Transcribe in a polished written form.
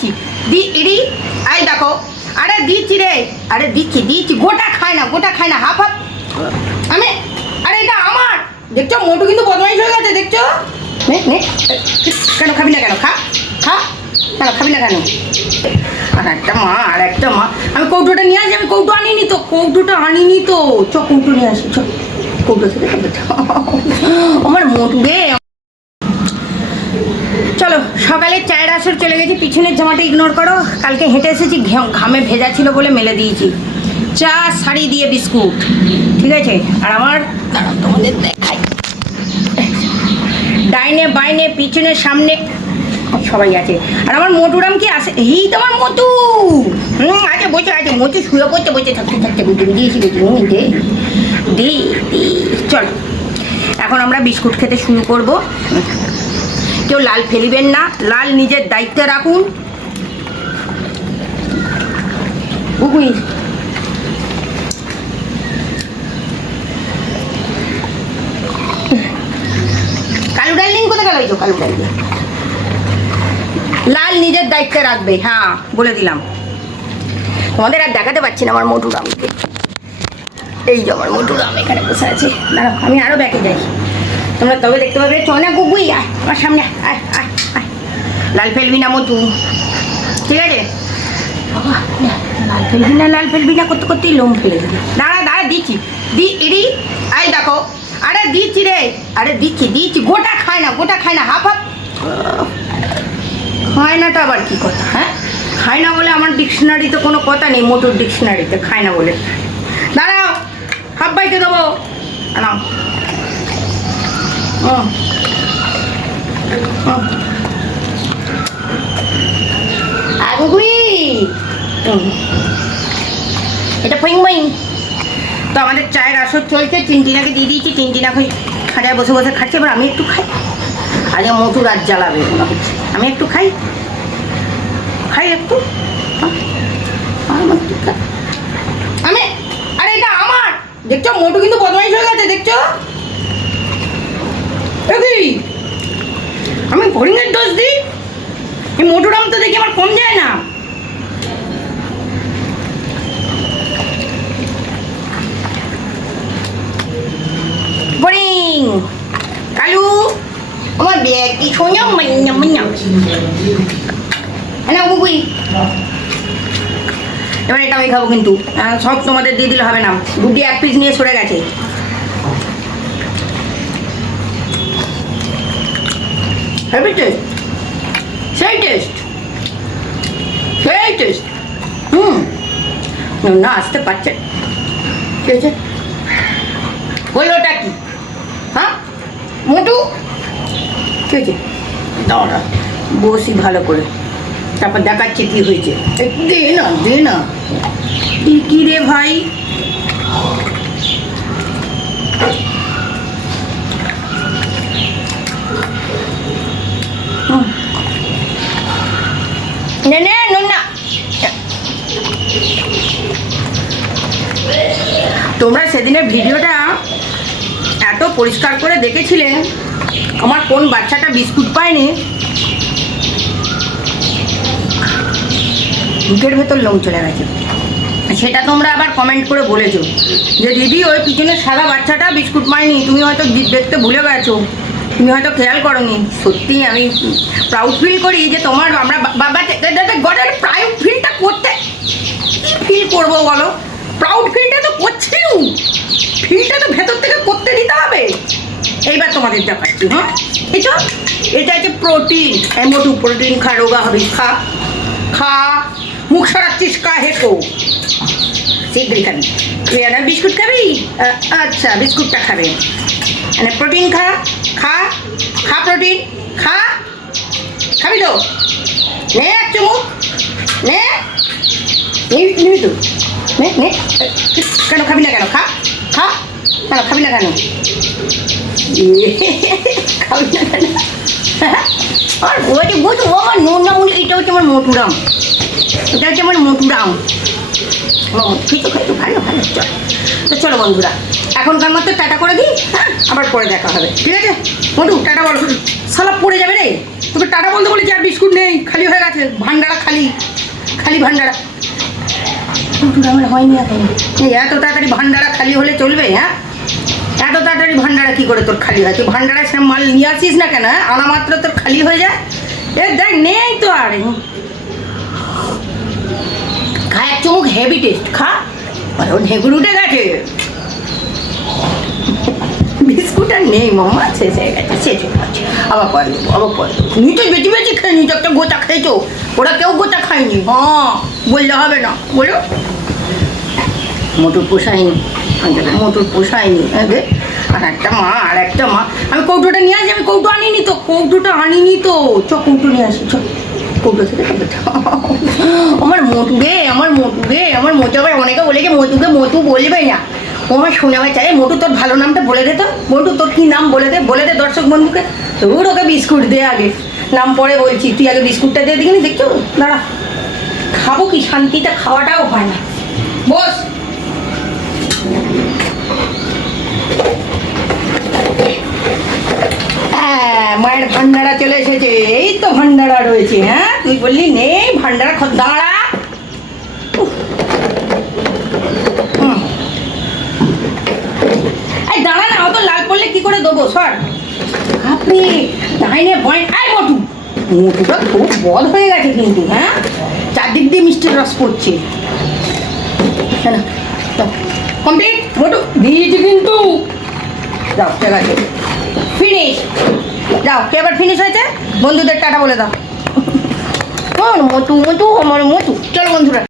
দিচ্ছি ED I দেখো আরে দিচ্ছি রে আরে দিচ্ছি গোটা খায় না হাফ আমি আরে এটা আমার দেখছো মোটু কিন্তু বদমাইশ হয়ে গেছে দেখছো নে কেন খাবি না কেন খা কেন খাবি না কেন আর একটা মা আমি কৌটোটা নিয়ে আসি আমি কৌটো আনিনি তো চ কৌটো নিয়ে আসি চ কৌটো থেকে আমার মোটু রে। চলো সকালে চায়ের আসর চলে গেছি, পিছনের জামাটা ইগনোর করো, কালকে হেঁটে এসেছি ঘামে ভেজা ছিল বলে মেলে দিয়েছি। চা শাড়ি দিয়ে বিস্কুট, ঠিক আছে। আর আমার তোমাদের দেখাই, ডাইনে বাইনে পিছনে সামনে সবাই আছে। আর আমার মোটুরাম কি আছে, এই তোমার মতু আছে বসে আছে, মতু শুয়ে পড়তে বসে থাকতে দিয়েছি দে চলো এখন আমরা বিস্কুট খেতে শুরু করব। কেউ লাল ফেলিবেন না, লাল নিজের দায়িত্বে রাখুন। বুকুই কালু ডার্লিং কোথায় গেল? এই তো কালু ডার্লিং। লাল নিজের দায়িত্বে রাখবে, হ্যাঁ বলে দিলাম। তোমাদের আর দেখাতে পারছি না আমার মোটুরামকে। এই যে আমার মোটুরাম এখানে বসে আছে, দাঁড়াও আমি আরও ব্যাকে যাই, তোমরা তবে দেখতে পাবে। চল না গুগুই, আয় আমার সামনে আয় আয় আয়, লাল ফেলবি না মতু, ঠিক আছে? লাল ফেলবি না করতে করতেই লোম ফেলে দিবি। দাঁড়া দিচ্ছি ইডি আয় দেখো আরে দিচ্ছি রে আরে দিচ্ছি গোটা খায় না হাফ খায় নাটা আবার কি কথা? হ্যাঁ খায় না বলে আমার ডিকশনারিতে কোনো কথা নেই, মোটুর ডিকশনারিতে খায় না বলে। দাঁড়াও হাফ বাইকে দেবো না। এটা ফইং তো আমাদের চায়ের আসর চলছে। টিনটিনাকে দিয়ে দিয়েছি, টিনটিনা খাঁচায় বসে খাচ্ছে। এবার আমি একটু খাই, আজকে মোটু রাত জ্বালাবে মনে হচ্ছে। আমি একটু খাই একটু আমি আরে এটা আমার দেখছো, মোটু কিন্তু বদমাইশ হয়ে গেছে দেখছো। আমি হরিণের দোষ দিই, এই মোটুরাম তো দেখি আমার কম যায় না। হরিণ কালু আমার ব্যাগ কি শোনা না বুবুই। এবার এটা আমি খাবো, কিন্তু সব তোমাদের দিয়ে দিলে হবে না। গুড্ডি এক পিস নিয়ে সরে গেছে। হেভি টেস্ট, সেই টেস্ট না আসতে পারছে। ঠিক আছে হলোটা কি? হ্যাঁ মোটু ঠিক আছে, দাঁড়া বসি ভালো করে, তারপর দেখাচ্ছি কি হয়েছে। দে না কি রে ভাই, না তোমরা সেদিনের ভিডিওটা এত পরিষ্কার করে দেখেছিলে, আমার কোন বাচ্চাটা বিস্কুট পায়নি, বুকের ভেতর লোম চলে গেছে। সেটা তোমরা আবার কমেন্ট করে বলেছো যে দিদি ওই পিছনে সাদা বাচ্চাটা বিস্কুট পায়নি, তুমি হয়তো দেখতে ভুলে গেছো, তুমি হয়তো খেয়াল করোনি। সত্যি আমি প্রাউড ফিল করি যে তোমার আমরা বাবা গডের প্রাউড ফিলটা করতে কি ফিল করবো বলো? প্রাউড ফিলটা তো করছি, ফিলটা তো ভেতর থেকে করতে দিতে হবে। এইবার তোমাদের দেখাচ্ছি। হ্যাঁ এটা হচ্ছে প্রোটিন, মোটু প্রোটিন খা, রোগা হবি, খা মুখ সরাচ্ছিস কাহে তো শীঘ্রই খাবি। তুই আর বিস্কুট খাবি? আচ্ছা বিস্কুটটা খাবে, মানে প্রোটিন খা প্রোটিন খাবি তো? নে এক চুমুক নিবি তো, নে কেন খাবি না কেন? খা কেন খাবি না কেন? খাবি না কেন? আর বলছি বুঝবো আমার নুন না মুনি, এটা হচ্ছে আমার মোটুরাম, এটা হচ্ছে আমার মোটুরাম। কিছু খাইছো ভালো ভালো চল। তো চলো বন্ধুরা, এখনকার মতো টাটা করে দিই, হ্যাঁ আবার পরে দেখা হবে, ঠিক আছে? মধু টাটা বলো। সালা পড়ে যাবে রে, তোকে টাটা বলতে বলেছি, আর বিস্কুট নেই, খালি হয়ে গেছে ভান্ডারা, খালি খালি ভান্ডারা। আমার হয়নি এখন, এই এত তাড়াতাড়ি ভান্ডারা খালি হলে চলবে? হ্যাঁ এত তাড়াতাড়ি ভান্ডারা কী করে তোর খালি হয়? তুই ভান্ডারা সে মাল নিয়ে আসিস না কেন? হ্যাঁ আনা মাত্র তোর খালি হয়ে যায়। এ দেখ নেই তো আর, খা এক চুমুক, হেভি টেস্ট, খা। আর ওর ঢেকুর উঠে গেছে, বিস্কুট আর নেই মামা, শেষ হয়ে গেছে, শেষ হয়ে গেছে। আবার পরে দেবো, আবার পরে দেবো। তুমি তো বেশি বেশি খেয়ে নিচ্ছ, একটা গোটা খেয়েছো, ওরা কেউ গোটা খায়নি। হ্যাঁ বললে হবে না, বলো। Motor পোষায়নি, motor পোষায়নি। আর একটা মা, আর একটা মা। আমি কৌটোটা নিয়ে আসি, আমি কৌটো আনিনি তো, কৌটোটা আনিনি তো। চ কৌটো নিয়ে আসি, চ কৌটো থেকে। আমার মোটু রে, আমার মোটু রে, আমার মোটু। আবার অনেকে বলেছে মোটুকে মোটু বলবে না, ও আমার শোনাবে চাই। মোটু তোর ভালো নামটা বলে দে তো, মোটু তোর কী নাম বলে দে, বলে দে দর্শক বন্ধুকে। তোর ওকে বিস্কুট দে আগে, নাম পরে বলছি, তুই আগে বিস্কুটটা দিয়ে দিবি। দেখছো দাঁড়া, খাবো কি শান্তিটা, খাওয়াটাও হয় না। বস। হ্যাঁ মায়ের ভান্ডারা চলে এসেছে, এই তো ভান্ডারা রয়েছে। হ্যাঁ তুই বললি নেই ভান্ডারা, দাঁড়া। এই দাঁড়া না, অত লাল পড়লে কি করে দেবো, সর। আপনি ডাইনে ভয়। আয় মোটু, মোটুটা খুব বদ হয়ে গেছে কিন্তু। হ্যাঁ চারদিক দিয়ে মিষ্টির রস পড়ছে। হ্যাঁ কমপ্লিট মোটু, দিয়েছি কিন্তু। যাও ঠিক আছে, ফিনিশ। যাও, কে আবার ফিনিশ হয়েছে? বন্ধুদের টাটা বলে দাও। মোটু মোটু আমার মোটু। চলো বন্ধুরা।